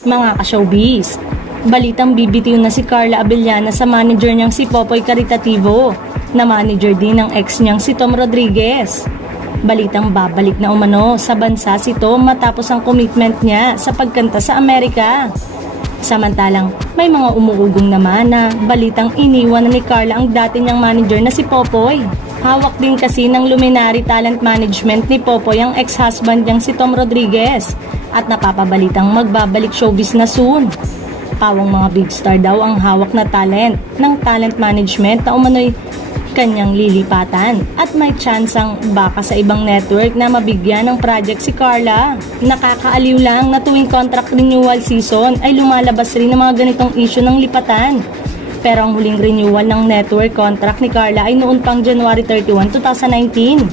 Mga ka-showbiz, balitang bibitiw na si Carla Abellana sa manager niyang si Popoy Caritativo, na manager din ng ex niyang si Tom Rodriguez. Balitang babalik na umano sa bansa si Tom matapos ang commitment niya sa pagkanta sa Amerika. Samantalang may mga umuugong naman na balitang iniwan na ni Carla ang dati niyang manager na si Popoy. Hawak din kasi ng Luminary Talent Management ni Popoy ang ex-husband niyang si Tom Rodriguez at napapabalitang magbabalik showbiz na soon. Pawang mga big star daw ang hawak na talent ng talent management na umano'y kanyang lilipatan at may tsansang baka sa ibang network na mabigyan ng project si Carla. Nakakaaliw lang na tuwing contract renewal season ay lumalabas rin ng mga ganitong issue ng lipatan. Pero ang huling renewal ng network contract ni Carla ay noon pang January 31, 2019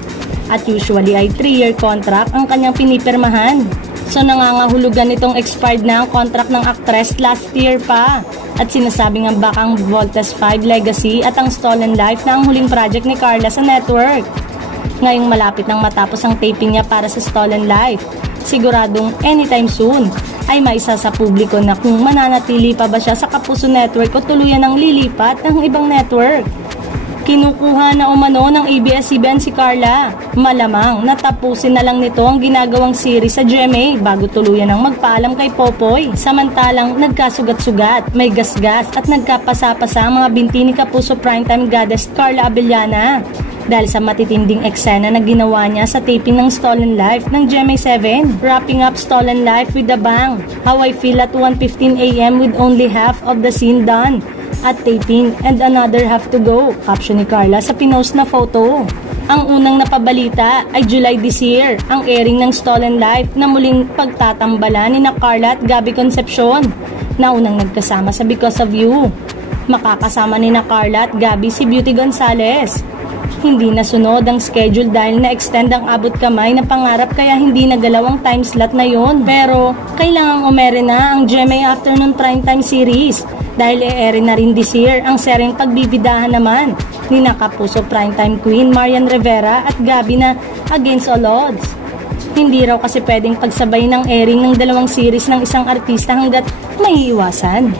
at usually ay 3-year contract ang kanyang pinipirmahan. So nangangahulugan itong expired na ang contract ng actress last year pa. At sinasabing ang bakang Voltes 5 Legacy at ang Stolen Life na ang huling project ni Carla sa network. Ngayong malapit nang matapos ang taping niya para sa Stolen Life, siguradong anytime soon ay maisa sa publiko na kung mananatili pa ba siya sa Kapuso Network o tuluyan ng lilipat ng ibang network. Kinukuha na umano ng ABS-CBN si Carla. Malamang natapusin na lang nito ang ginagawang series sa GMA bago tuluyan ng magpaalam kay Popoy. Samantalang nagkasugat-sugat, may gasgas at nagkapasa-pasa ang mga binti ni Kapuso primetime goddess Carla Abellana dahil sa matitinding eksena na ginawa niya sa taping ng Stolen Life ng GMA7. Wrapping up Stolen Life with a bang. How I feel at 1:15 AM with only half of the scene done at taping and another half to go, caption ni Carla sa pinost na photo. Ang unang napabalita ay July this year, ang airing ng Stolen Life na muling pagtatambalan ni Carla at Gabby Concepcion na unang nagkasama sa Because of You. Makakasama ni Carla at Gabby si Beauty Gonzalez. Hindi nasunod ang schedule dahil na-extend ang abot kamay na pangarap kaya hindi nagalaw ang time slot na yon. Pero kailangang umere na ang GMA Afternoon Primetime Series dahil i-ere na rin this year ang seryeng pagbibidahan naman ni Kapuso Primetime Queen Marian Rivera at Gabby na Against All Odds. Hindi raw kasi pwedeng pagsabay ng airing ng dalawang series ng isang artista hanggat may iwasan.